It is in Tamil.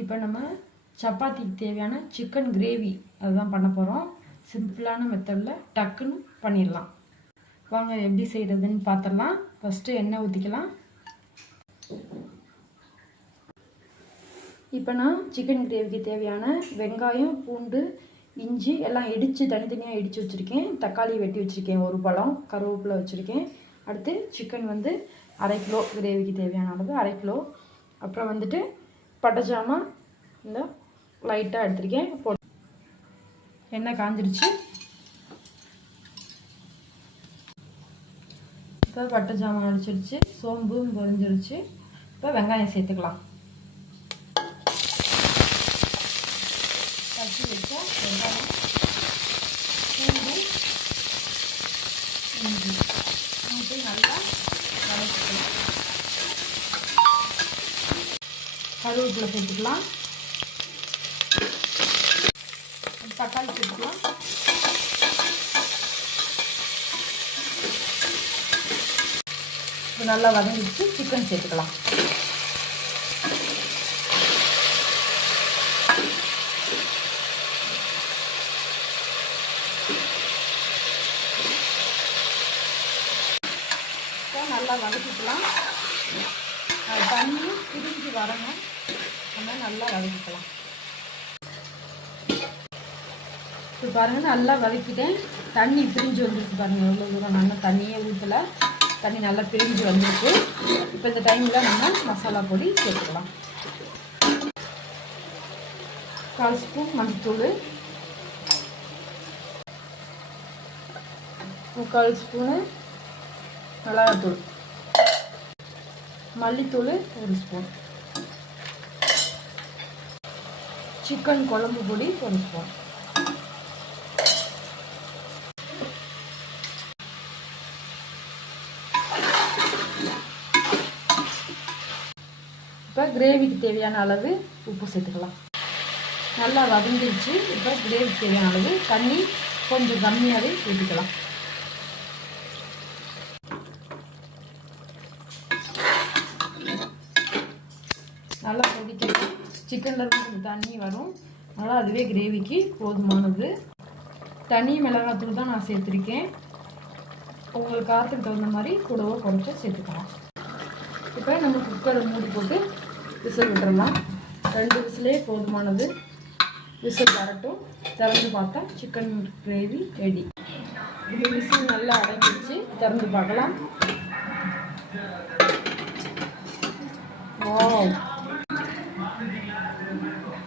இப்போ நம்ம சப்பாத்திக்கு தேவையான சிக்கன் கிரேவி அதுதான் பண்ண போகிறோம். சிம்பிளான மெத்தடில் டக்குன்னு பண்ணிடலாம். வாங்க எப்படி செய்கிறதுன்னு பார்த்துடலாம். ஃபஸ்ட்டு எண்ணெய் ஊற்றிக்கலாம். இப்போ நான் சிக்கன் கிரேவிக்கு தேவையான வெங்காயம், பூண்டு, இஞ்சி எல்லாம் இடித்து தனித்தனியாக இடித்து வச்சுருக்கேன். தக்காளி வெட்டி வச்சுருக்கேன், ஒரு பழம், கருவேப்பிலை வச்சுருக்கேன். அடுத்து சிக்கன் வந்து 1/2 கிலோ, கிரேவிக்கு தேவையான அளவு 1/2 கிலோ. அப்புறம் வந்துட்டு பட்டை ஜாமான் இந்த லைட்டாக எடுத்துருக்கேன். எண்ணெய் காஞ்சிருச்சு. இப்போ பட்டை ஜாமான் அடிச்சிருச்சு, சோம்பும் பொரிஞ்சிருச்சு. இப்போ வெங்காயம் சேர்த்துக்கலாம். தட்டி வச்சா வெங்காயம், பூண்டு, இஞ்சி மூட்டு நல்லா வதக்கிக்கலாம். கருவேப்பிலை சேர்த்துக்கலாம். தக்காளி சேர்த்துக்கலாம். இப்போ நல்லா வதங்கிட்டு சிக்கன் சேர்த்துக்கலாம். நல்லா வதக்கிக்கலாம். தண்ணி பிரிஞ்சு வரணும், நம்ம நல்லா வதக்கிக்கலாம். இப்போ பாருங்கள், நல்லா வதக்கிட்டேன். தண்ணி பிரிஞ்சு வந்துருக்கு பாருங்கள். எவ்வளோ தூரம் நல்லா தண்ணியே ஊற்றலை, தண்ணி நல்லா பிரிஞ்சு வந்துருக்கு. இப்போ இந்த டைமில் நம்ம மசாலா பொடி சேர்த்துக்கலாம். 1/4 ஸ்பூன் மஞ்சத்தூள், 3/4 ஸ்பூனு மிளகாத்தூள், மல்லித்தூள் 1 ஸ்பூன், சிக்கன் குழம்பு பொடி 1 ஸ்பூன். இப்போ கிரேவிக்கு தேவையான அளவு உப்பு சேர்த்துக்கலாம். நல்லா வதங்கிடுச்சு. இப்போ கிரேவிக்கு தேவையான அளவு தண்ணி கொஞ்சம் கம்மியாகவே ஊற்றிக்கலாம். நல்லா கொதிக்கிறது. சிக்கனில் இருந்து தண்ணி வரும், அதனால் அதுவே கிரேவிக்கு போதுமானது. தனி மிளகாத்தூள் தான் நான் சேர்த்துருக்கேன். உங்களுக்கு காரத்துக்கு தகுந்த மாதிரி கூடவோ குறைச்சோ சேர்த்துக்கலாம். இப்போ நம்ம குக்கரை மூடி போட்டு விசில் விட்டுறலாம். 2 விசிலே போதுமானது. விசில் வரட்டும். திறந்து பார்த்தா சிக்கன் கிரேவி ரெடி. இது விசில் நல்லா அடங்கிடுச்சு. திறந்து பார்க்கலாம். வாவ்,